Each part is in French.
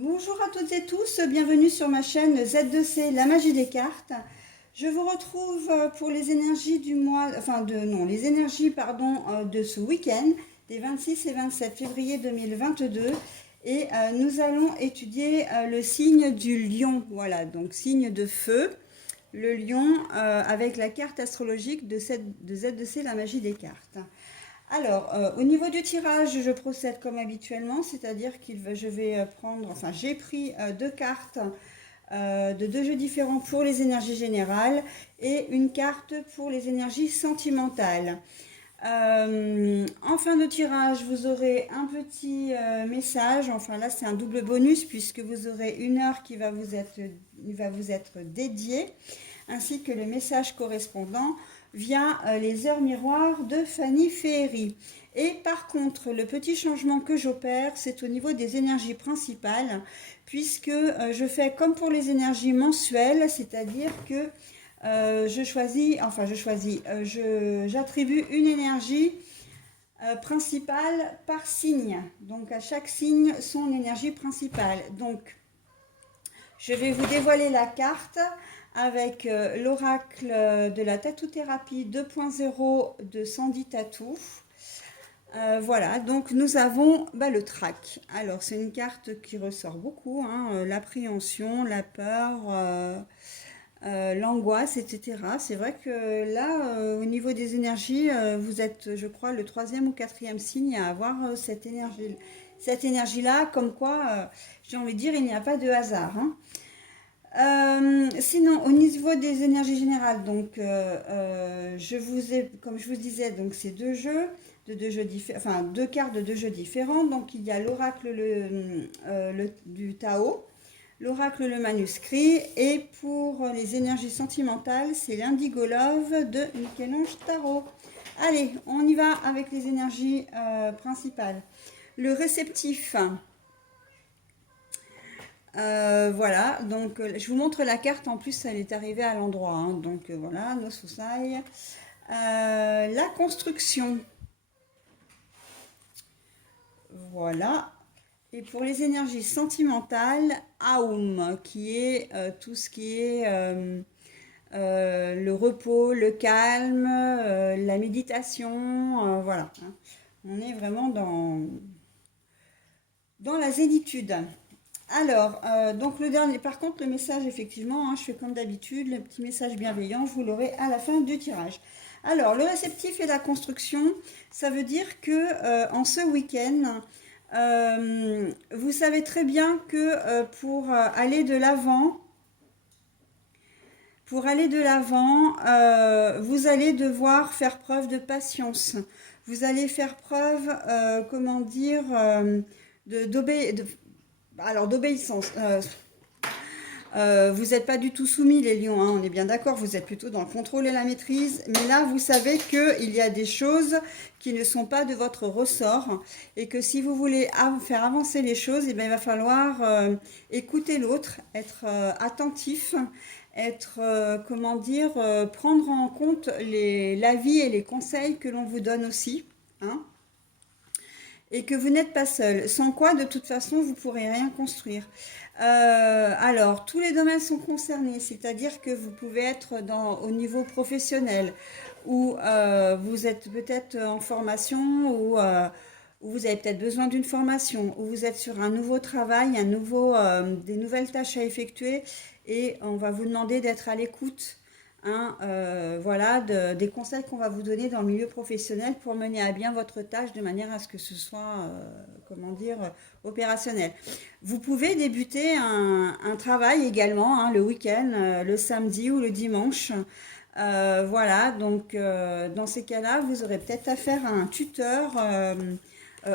Bonjour à toutes et tous, bienvenue sur ma chaîne Z2C, la magie des cartes. Je vous retrouve pour les énergies du mois, les énergies de ce week-end, des 26 et 27 février 2022. Et nous allons étudier le signe du lion, voilà, donc signe de feu, le lion avec la carte astrologique de Z2C, la magie des cartes. Alors, au niveau du tirage, je procède comme habituellement, c'est-à-dire j'ai pris deux cartes de deux jeux différents pour les énergies générales et une carte pour les énergies sentimentales. En fin de tirage, vous aurez un petit message, enfin là c'est un double bonus puisque vous aurez une heure qui va vous être dédiée, ainsi que le message correspondant via les heures miroirs de Fanny Féery. Et par contre, le petit changement que j'opère, c'est au niveau des énergies principales, puisque je fais comme pour les énergies mensuelles, c'est-à-dire que j'attribue une énergie principale par signe. Donc à chaque signe, son énergie principale. Donc, je vais vous dévoiler la carte avec l'oracle de la Tatou-thérapie 2.0 de Sandy Tatou. Voilà, donc nous avons le trac. Alors, c'est une carte qui ressort beaucoup, hein, l'appréhension, la peur, l'angoisse, etc. C'est vrai que là, au niveau des énergies, vous êtes, je crois, le troisième ou quatrième signe à avoir cette énergie-là, comme quoi, j'ai envie de dire, il n'y a pas de hasard, hein. Sinon, au niveau des énergies générales, donc, comme je vous disais, donc c'est deux cartes de deux jeux différents. Donc, il y a l'oracle du Tao, l'oracle le manuscrit, et pour les énergies sentimentales, c'est l'Indigo Love de Michel-Ange Tarot. Allez, on y va avec les énergies principales. Le réceptif. Voilà, donc je vous montre la carte, en plus elle est arrivée à l'endroit, hein, donc voilà, nos soussailles. La construction, voilà. Et pour les énergies sentimentales, Aum, qui est tout ce qui est le repos, le calme, la méditation, voilà, hein. On est vraiment dans la zénitude. Alors, donc le dernier, par contre, le message, effectivement, hein, je fais comme d'habitude, le petit message bienveillant, vous l'aurez à la fin du tirage. Alors, le réceptif et la construction, ça veut dire que en ce week-end, vous savez très bien que pour aller de l'avant, vous allez devoir faire preuve de patience. Vous allez faire preuve, d'obéissance. Vous n'êtes pas du tout soumis, les lions, hein, on est bien d'accord, vous êtes plutôt dans le contrôle et la maîtrise. Mais là, vous savez qu'il y a des choses qui ne sont pas de votre ressort et que si vous voulez faire avancer les choses, eh bien, il va falloir écouter l'autre, être attentif, être, prendre en compte l'avis et les conseils que l'on vous donne aussi, hein, et que vous n'êtes pas seul, sans quoi de toute façon vous ne pourrez rien construire. Alors, tous les domaines sont concernés, c'est-à-dire que vous pouvez être au niveau professionnel, où vous êtes peut-être en formation, où vous avez peut-être besoin d'une formation, où vous êtes sur un nouveau travail, des nouvelles tâches à effectuer, et on va vous demander d'être à l'écoute, hein, voilà, des conseils qu'on va vous donner dans le milieu professionnel pour mener à bien votre tâche de manière à ce que ce soit, opérationnel. Vous pouvez débuter un travail également, hein, le week-end, le samedi ou le dimanche. Voilà, donc dans ces cas-là, vous aurez peut-être affaire à un tuteur.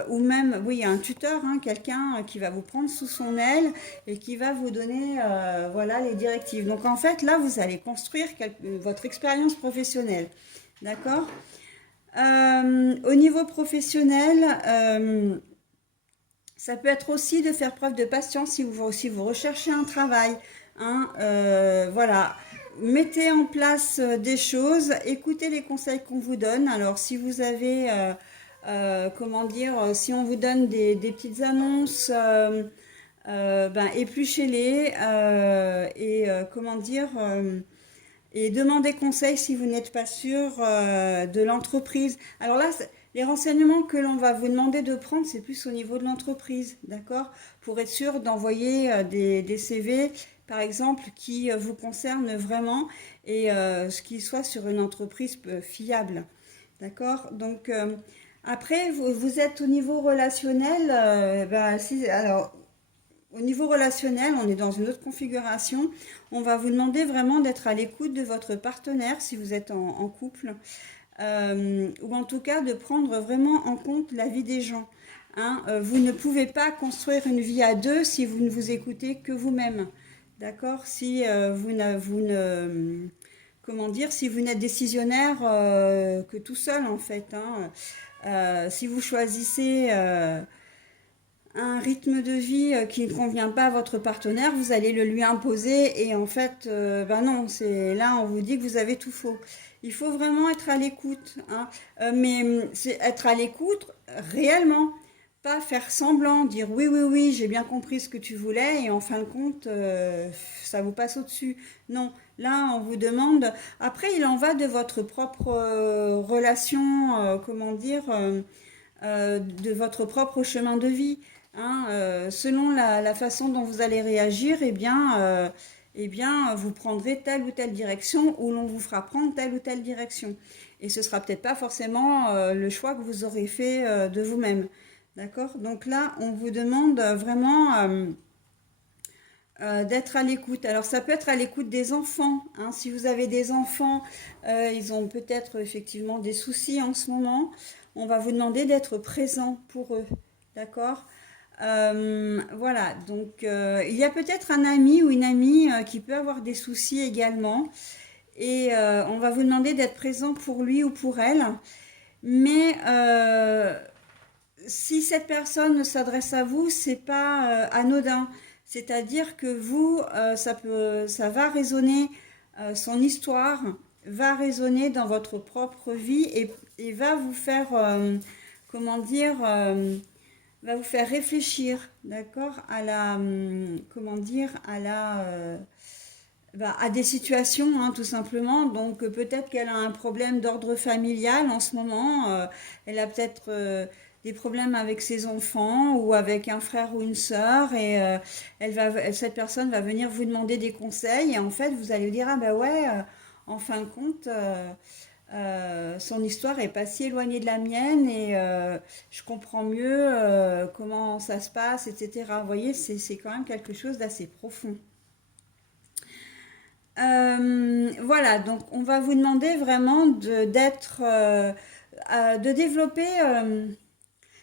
Ou même, oui, un tuteur, hein, quelqu'un qui va vous prendre sous son aile et qui va vous donner voilà, les directives. Donc en fait, là, vous allez construire votre expérience professionnelle. D'accord. Au niveau professionnel, ça peut être aussi de faire preuve de patience si vous recherchez un travail, hein, voilà. Mettez en place des choses, écoutez les conseils qu'on vous donne. Alors si vous avez si on vous donne des petites annonces épluchez-les comment dire et demandez conseil si vous n'êtes pas sûr de l'entreprise. Alors là, les renseignements que l'on va vous demander de prendre, c'est plus au niveau de l'entreprise, d'accord? Pour être sûr d'envoyer des CV, par exemple, qui vous concernent vraiment et ce qui soit sur une entreprise fiable, d'accord? Donc, après, vous êtes au niveau relationnel. Alors, au niveau relationnel, on est dans une autre configuration. On va vous demander vraiment d'être à l'écoute de votre partenaire si vous êtes en couple, ou en tout cas de prendre vraiment en compte la vie des gens. Hein. Vous ne pouvez pas construire une vie à deux si vous ne vous écoutez que vous-même. D'accord? Si vous ne, comment dire, si vous n'êtes décisionnaire que tout seul en fait. Hein. Si vous choisissez un rythme de vie qui ne convient pas à votre partenaire, vous allez le lui imposer et en fait, ben non, c'est là on vous dit que vous avez tout faux. Il faut vraiment être à l'écoute, hein. Mais c'est être à l'écoute réellement, pas faire semblant, dire oui, oui, oui, j'ai bien compris ce que tu voulais et en fin de compte, ça vous passe au-dessus. Non, là on vous demande. Après, il en va de votre propre relation, comment dire, de votre propre chemin de vie. Hein, selon la façon dont vous allez réagir, eh bien, vous prendrez telle ou telle direction ou l'on vous fera prendre telle ou telle direction. Et ce sera peut-être pas forcément le choix que vous aurez fait de vous-même. D'accord? Donc là, on vous demande vraiment d'être à l'écoute. Alors ça peut être à l'écoute des enfants. Hein. Si vous avez des enfants, ils ont peut-être effectivement des soucis en ce moment. On va vous demander d'être présent pour eux. D'accord? Voilà, donc il y a peut-être un ami ou une amie qui peut avoir des soucis également. Et on va vous demander d'être présent pour lui ou pour elle. Mais si cette personne s'adresse à vous, c'est pas anodin. C'est-à-dire que vous, ça va résonner, son histoire va résonner dans votre propre vie et va vous faire, comment dire, va vous faire réfléchir, d'accord, à la, comment dire, à des situations, hein, tout simplement. Donc peut-être qu'elle a un problème d'ordre familial en ce moment. Elle a peut-être des problèmes avec ses enfants ou avec un frère ou une sœur et cette personne va venir vous demander des conseils et en fait vous allez lui dire ah ben ouais, en fin de compte. Son histoire est pas si éloignée de la mienne et je comprends mieux comment ça se passe, etc. Vous voyez, c'est quand même quelque chose d'assez profond. Voilà, donc on va vous demander vraiment de développer,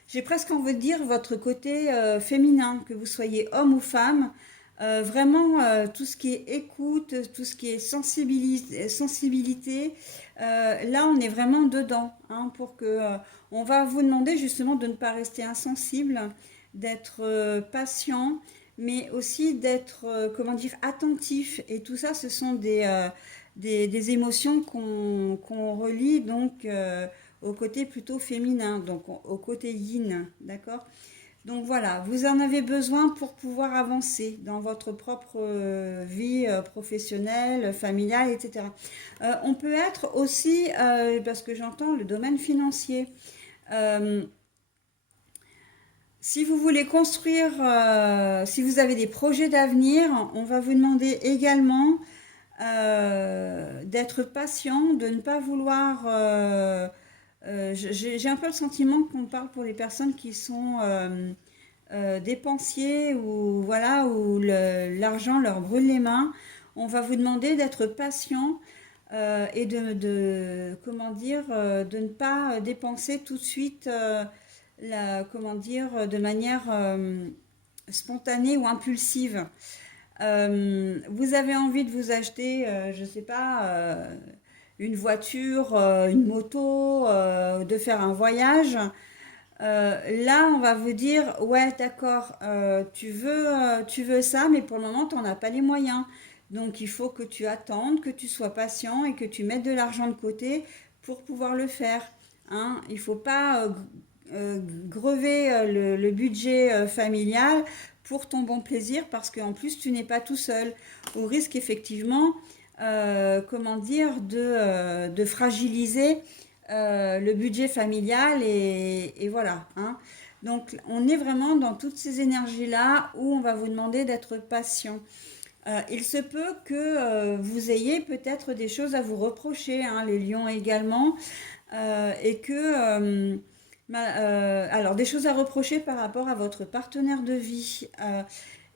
j'ai presque envie de dire, votre côté féminin, que vous soyez homme ou femme. Vraiment, tout ce qui est écoute, tout ce qui est sensibilité, là on est vraiment dedans, hein, pour que, on va vous demander justement de ne pas rester insensible, d'être patient, mais aussi d'être, comment dire, attentif. Et tout ça, ce sont des émotions qu'on relie donc au côté plutôt féminin, donc au côté yin, d'accord? Donc voilà, vous en avez besoin pour pouvoir avancer dans votre propre vie professionnelle, familiale, etc. On peut être aussi, parce que j'entends le domaine financier, euh, si vous voulez construire, si vous avez des projets d'avenir, on va vous demander également d'être patient, de ne pas vouloir... j'ai un peu le sentiment qu'on parle pour les personnes qui sont dépensiers ou voilà où l'argent leur brûle les mains. On va vous demander d'être patient et comment dire, de ne pas dépenser tout de suite, comment dire, de manière spontanée ou impulsive. Vous avez envie de vous acheter, je ne sais pas, une voiture, une moto, de faire un voyage. Là, on va vous dire, ouais, d'accord, tu veux ça, mais pour le moment, tu n'en as pas les moyens. Donc, il faut que tu attendes, que tu sois patient et que tu mettes de l'argent de côté pour pouvoir le faire. Hein. Il ne faut pas grever le budget familial pour ton bon plaisir, parce qu'en plus tu n'es pas tout seul, au risque effectivement, comment dire, de fragiliser le budget familial et voilà, hein. Donc on est vraiment dans toutes ces énergies-là où on va vous demander d'être patient. Il se peut que vous ayez peut-être des choses à vous reprocher, hein, les lions également, et que, alors des choses à reprocher par rapport à votre partenaire de vie.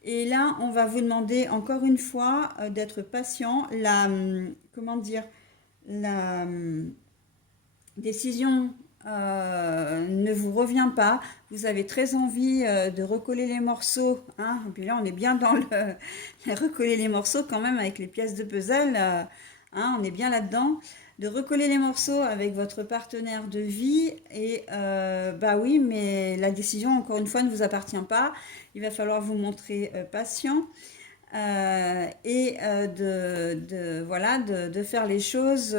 Et là, on va vous demander encore une fois d'être patient. Comment dire, la décision ne vous revient pas. Vous avez très envie de recoller les morceaux, hein. Et puis là, on est bien dans recoller les morceaux quand même avec les pièces de puzzle, hein, on est bien là-dedans. De recoller les morceaux avec votre partenaire de vie. Et bah oui, mais la décision, encore une fois, ne vous appartient pas. Il va falloir vous montrer patient. Et voilà, de faire les choses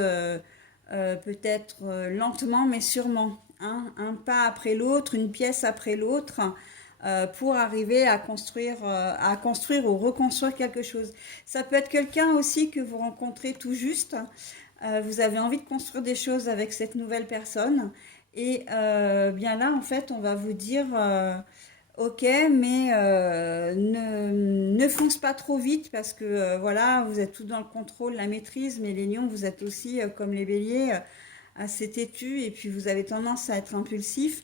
peut-être lentement mais sûrement, hein, un pas après l'autre, une pièce après l'autre, pour arriver à construire ou reconstruire quelque chose. Ça peut être quelqu'un aussi que vous rencontrez tout juste. Vous avez envie de construire des choses avec cette nouvelle personne. Et bien là, en fait, on va vous dire, ok, mais ne fonce pas trop vite parce que voilà, vous êtes tout dans le contrôle, la maîtrise, mais les lions, vous êtes aussi comme les béliers, assez têtus et puis vous avez tendance à être impulsif.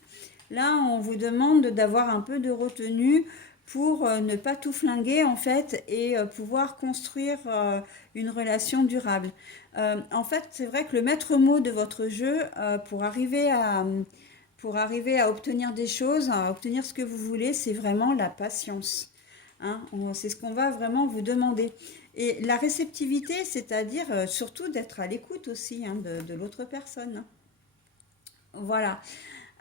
Là, on vous demande d'avoir un peu de retenue pour ne pas tout flinguer en fait et pouvoir construire une relation durable. En fait, c'est vrai que le maître mot de votre jeu pour arriver à obtenir des choses, à obtenir ce que vous voulez, c'est vraiment la patience, hein. C'est ce qu'on va vraiment vous demander. Et la réceptivité, c'est-à-dire surtout d'être à l'écoute aussi, hein, de l'autre personne. Voilà.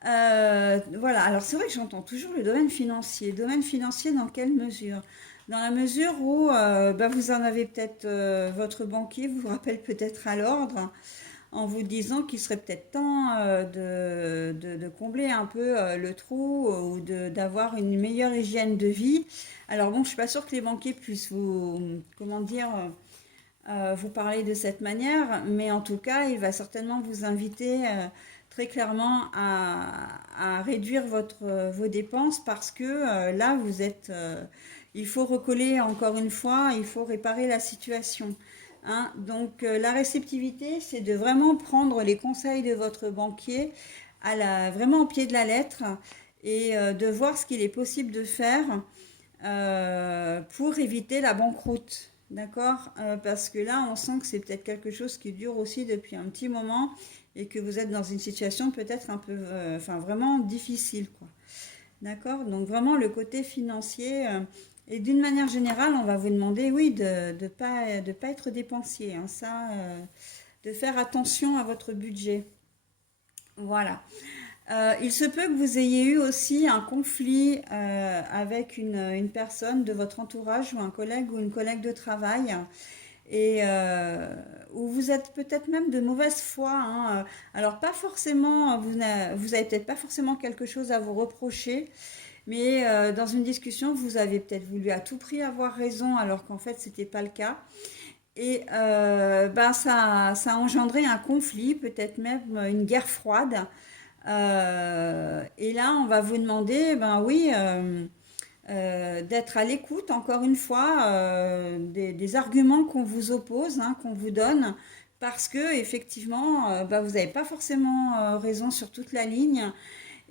Voilà. Alors c'est vrai que j'entends toujours le domaine financier. Domaine financier dans quelle mesure? Dans la mesure où bah, vous en avez peut-être, votre banquier vous rappelle peut-être à l'ordre en vous disant qu'il serait peut-être temps de combler un peu le trou ou d'avoir une meilleure hygiène de vie. Alors bon, je ne suis pas sûre que les banquiers puissent comment dire, vous parler de cette manière, mais en tout cas, il va certainement vous inviter très clairement à réduire vos dépenses parce que là, il faut recoller encore une fois, il faut réparer la situation. Hein. Donc la réceptivité, c'est de vraiment prendre les conseils de votre banquier vraiment au pied de la lettre et de voir ce qu'il est possible de faire pour éviter la banqueroute. D'accord. Parce que là, on sent que c'est peut-être quelque chose qui dure aussi depuis un petit moment et que vous êtes dans une situation peut-être un peu, enfin vraiment difficile, quoi. D'accord. Donc vraiment le côté financier. Et d'une manière générale, on va vous demander, oui, de pas être dépensier, hein, ça, de faire attention à votre budget. Voilà. Il se peut que vous ayez eu aussi un conflit avec une personne de votre entourage ou un collègue ou une collègue de travail et où vous êtes peut-être même de mauvaise foi, hein. Alors pas forcément, vous avez peut-être pas forcément quelque chose à vous reprocher, mais dans une discussion, vous avez peut-être voulu à tout prix avoir raison alors qu'en fait, c'était pas le cas. Et ben, ça a engendré un conflit, peut-être même une guerre froide. Et là, on va vous demander, ben oui, d'être à l'écoute, encore une fois, des arguments qu'on vous oppose, hein, qu'on vous donne, parce que effectivement, ben, vous n'avez pas forcément raison sur toute la ligne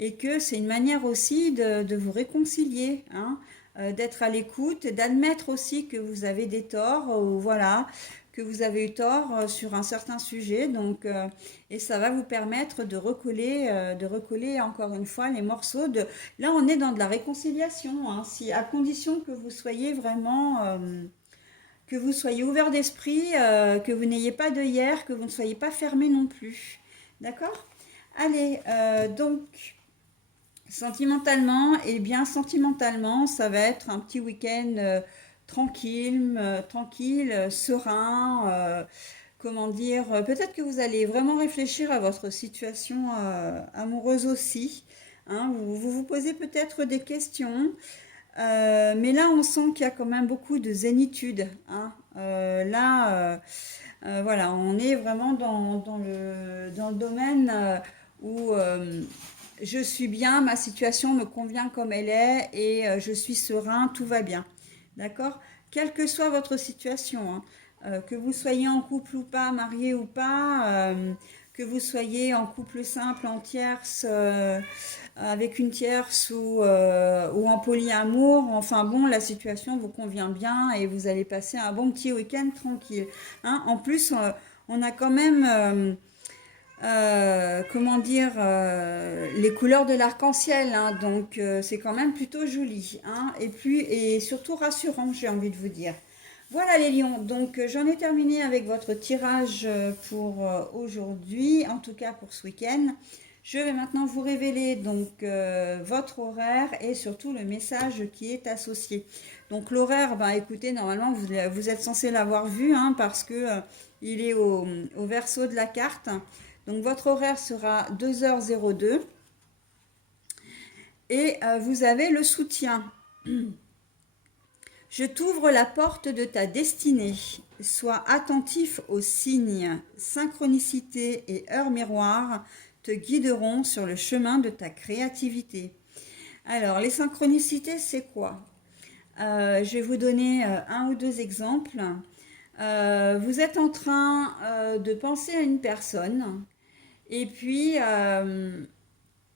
et que c'est une manière aussi de vous réconcilier, hein, d'être à l'écoute, d'admettre aussi que vous avez des torts, ou voilà, que vous avez eu tort sur un certain sujet, donc, et ça va vous permettre de recoller encore une fois les morceaux. Là, on est dans de la réconciliation, hein, si, à condition que vous soyez vraiment, que vous soyez ouvert d'esprit, que vous n'ayez pas d'œillères, que vous ne soyez pas fermé non plus. D'accord? Allez, donc... Sentimentalement, eh bien sentimentalement, ça va être un petit week-end tranquille, serein. Comment dire, peut-être que vous allez vraiment réfléchir à votre situation amoureuse aussi, hein. Vous posez peut-être des questions. Mais là, on sent qu'il y a quand même beaucoup de zénitude, hein. Voilà, on est vraiment dans le domaine où je suis bien, ma situation me convient comme elle est et je suis serein, tout va bien. D'accord? Quelle que soit votre situation, hein, que vous soyez en couple ou pas, marié ou pas, que vous soyez en couple simple, en tierce, avec une tierce ou en polyamour, enfin bon, la situation vous convient bien et vous allez passer un bon petit week-end tranquille, hein. En plus, on a quand même, comment dire, les couleurs de l'arc-en-ciel, hein, donc c'est quand même plutôt joli, hein, et puis et surtout rassurant, j'ai envie de vous dire. Voilà les lions, donc j'en ai terminé avec votre tirage pour aujourd'hui, en tout cas pour ce week-end. Je vais maintenant vous révéler donc votre horaire et surtout le message qui est associé. Donc l'horaire, bah écoutez, normalement vous êtes censé l'avoir vu, hein, parce que il est au verso de la carte. Donc votre horaire sera 2h02 et vous avez le soutien. Je t'ouvre la porte de ta destinée. Sois attentif aux signes. Synchronicité et heure miroir te guideront sur le chemin de ta créativité. Alors, les synchronicités, c'est quoi? Je vais vous donner un ou deux exemples. Vous êtes en train de penser à une personne et puis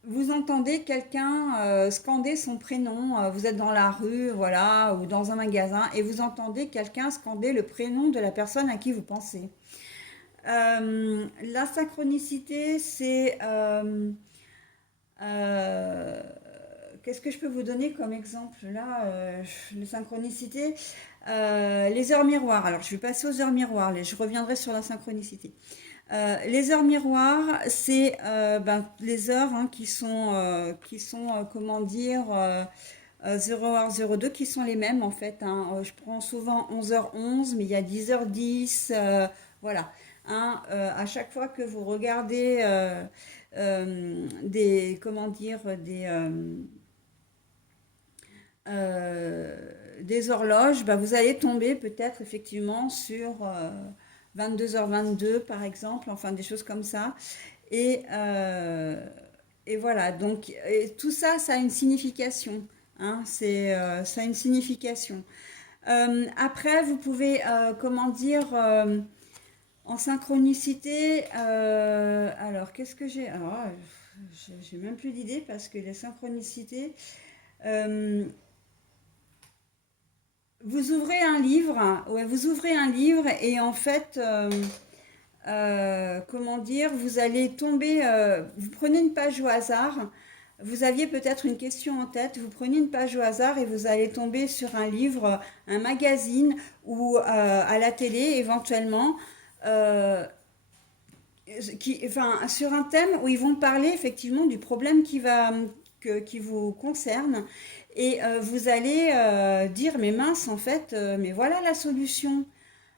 vous entendez quelqu'un scander son prénom, vous êtes dans la rue, voilà, ou dans un magasin, et vous entendez quelqu'un scander le prénom de la personne à qui vous pensez. La synchronicité, c'est... qu'est-ce que je peux vous donner comme exemple là, les synchronicités, les heures miroirs. Alors, je vais passer aux heures miroirs, je reviendrai sur la synchronicité. Les heures miroirs, c'est les heures, hein, qui sont comment dire, 0h02, qui sont les mêmes en fait, hein. Je prends souvent 11h11, mais il y a 10h10, voilà, hein, à chaque fois que vous regardez comment dire, des horloges, bah, vous allez tomber peut-être effectivement sur 22h22 par exemple, enfin des choses comme ça. Et, euh, et voilà, donc et tout ça, ça a une signification, hein, ça a une signification. Après, vous pouvez, comment dire, en synchronicité, alors qu'est-ce que j'ai? Alors, j'ai même plus d'idée parce que les synchronicités, euh, vous ouvrez un livre, ouais, vous ouvrez un livre et en fait, comment dire, vous allez tomber, vous prenez une page au hasard, vous aviez peut-être une question en tête, vous prenez une page au hasard et vous allez tomber sur un livre, un magazine ou à la télé éventuellement, euh, enfin, sur un thème où ils vont parler effectivement du problème qui vous concerne. Et vous allez dire, mais mince, en fait, mais voilà la solution.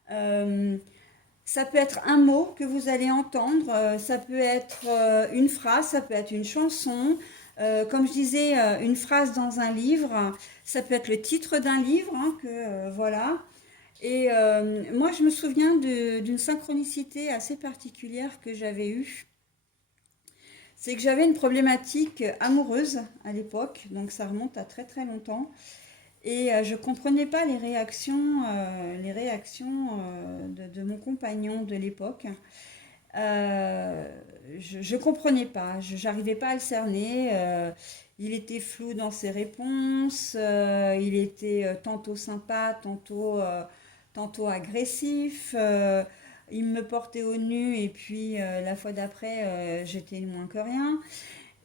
Euh, Ça peut être un mot que vous allez entendre, ça peut être une phrase, ça peut être une chanson, comme je disais, une phrase dans un livre, ça peut être le titre d'un livre, hein, voilà. Et moi, je me souviens d'une synchronicité assez particulière que j'avais eue. C'est que j'avais une problématique amoureuse à l'époque, donc ça remonte à très très longtemps. Et je ne comprenais pas les réactions de mon compagnon de l'époque. Euh, je ne comprenais pas, je n'arrivais pas à le cerner. Il était flou dans ses réponses, il était tantôt sympa, tantôt agressif. Il me portait au nu et puis la fois d'après, j'étais moins que rien.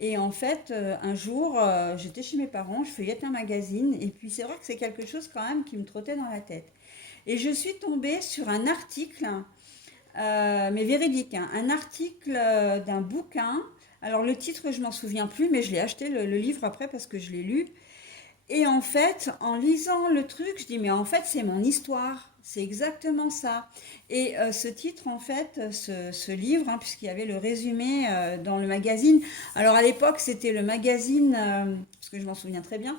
Et en fait, un jour, j'étais chez mes parents, je feuilletais un magazine, et puis c'est vrai que c'est quelque chose quand même qui me trottait dans la tête. Et je suis tombée sur un article, mais véridique, hein, un article d'un bouquin. Alors le titre, je m'en souviens plus, mais je l'ai acheté le livre après parce que je l'ai lu. Et en fait, en lisant le truc, je dis, mais en fait, c'est mon histoire. C'est exactement ça. Et ce titre, en fait, ce livre, hein, puisqu'il y avait le résumé dans le magazine. Alors à l'époque, c'était le magazine, parce que je m'en souviens très bien,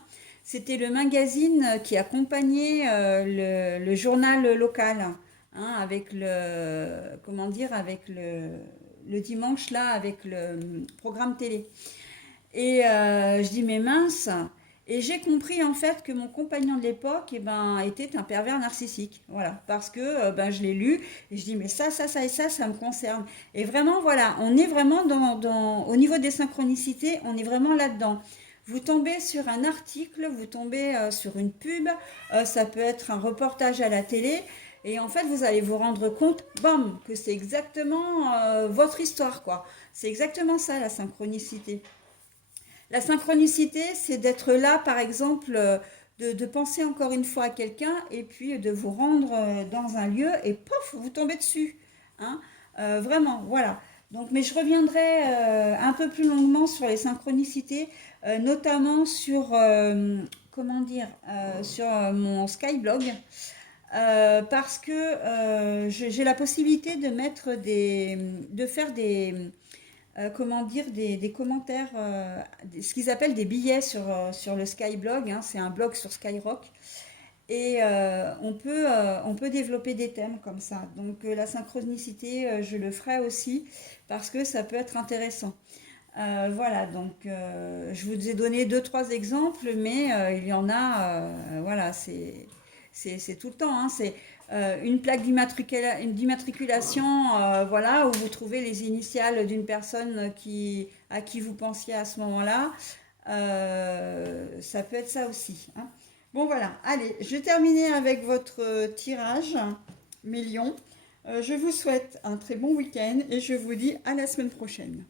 C'était le magazine qui accompagnait le journal local, hein, avec comment dire, avec le dimanche là, avec le programme télé. Et je dis, mais mince. Et j'ai compris en fait que mon compagnon de l'époque, était un pervers narcissique. Voilà. Parce que je l'ai lu et je dis, mais ça et ça me concerne. Et vraiment, voilà, on est vraiment au niveau des synchronicités, on est vraiment là-dedans. Vous tombez sur un article, vous tombez sur une pub, ça peut être un reportage à la télé. Et en fait, vous allez vous rendre compte, bam, que c'est exactement votre histoire, quoi. C'est exactement ça, la synchronicité. La synchronicité, c'est d'être là, par exemple, de penser encore une fois à quelqu'un et puis de vous rendre dans un lieu et pof, vous tombez dessus. Hein. Vraiment, voilà. Donc, mais je reviendrai un peu plus longuement sur les synchronicités, notamment sur, comment dire, sur mon Skyblog. Parce que j'ai la possibilité de faire comment dire, des commentaires, ce qu'ils appellent des billets sur le Skyblog, hein, c'est un blog sur Skyrock. Et on peut développer des thèmes comme ça. Donc la synchronicité, je le ferai aussi parce que ça peut être intéressant. Voilà, donc je vous ai donné deux, trois exemples, mais il y en a, voilà, c'est tout le temps. Hein, c'est une plaque d'immatriculation, voilà, où vous trouvez les initiales d'une personne à qui vous pensiez à ce moment-là. Ça peut être ça aussi. Hein. Bon, voilà, allez, je vais terminer avec votre tirage, mes lions. Je vous souhaite un très bon week-end et je vous dis à la semaine prochaine.